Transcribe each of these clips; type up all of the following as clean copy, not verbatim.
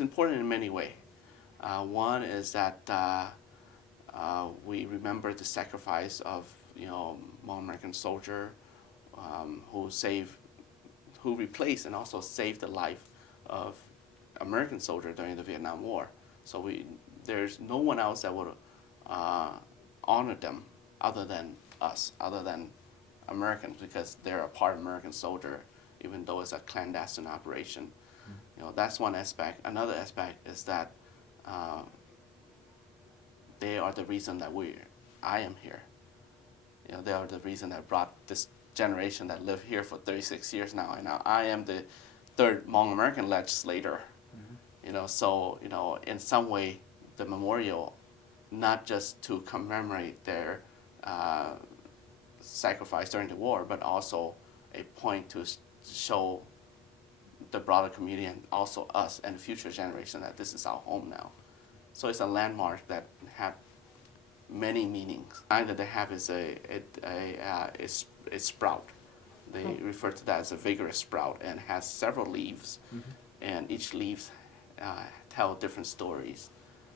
it's important in many ways. One is that we remember the sacrifice of Hmong American soldier who replaced and also saved the life of American soldier during the Vietnam War. So there's no one else that would honor them other than us, other than Americans, because they're a part of American soldier, even though it's a clandestine operation. That's one aspect. Another aspect is that they are the reason that I am here. They are the reason that brought this generation that live here for 36 years now. And now I am the third Hmong American legislator. So in some way, the memorial, not just to commemorate their sacrifice during the war, but also a point to show the broader community and also us and the future generation that this is our home now. So it's a landmark that have many meanings. The sign that they have is a sprout. They refer to that as a vigorous sprout, and has several leaves, and each leaf tell different stories.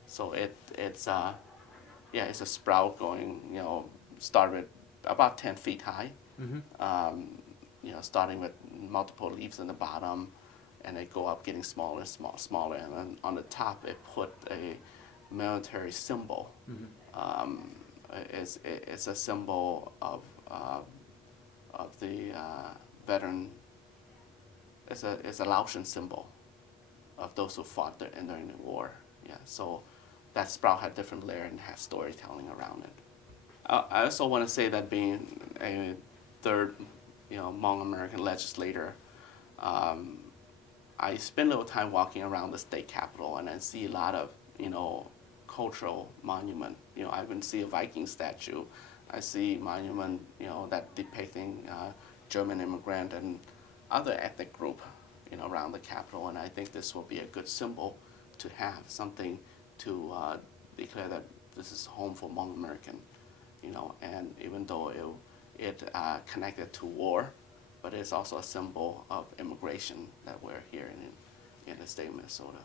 So it's a sprout going, start with about 10 feet high, starting with multiple leaves in the bottom, and they go up getting smaller and smaller, and then on the top it put a military symbol. It's a symbol of the veteran. It's a Laotian symbol of those who fought during the war. Yeah, so that sprout had different layers and has storytelling around it. I also want to say that being a third, Hmong American legislator, I spend a little time walking around the state capitol, and I see a lot of, cultural monument. I even see a Viking statue. I see monument, that depicting German immigrant and other ethnic group, around the Capitol. And I think this will be a good symbol to have, something to declare that this is home for Hmong American, and even though it connected to war, but it's also a symbol of immigration that we're here in the state of Minnesota.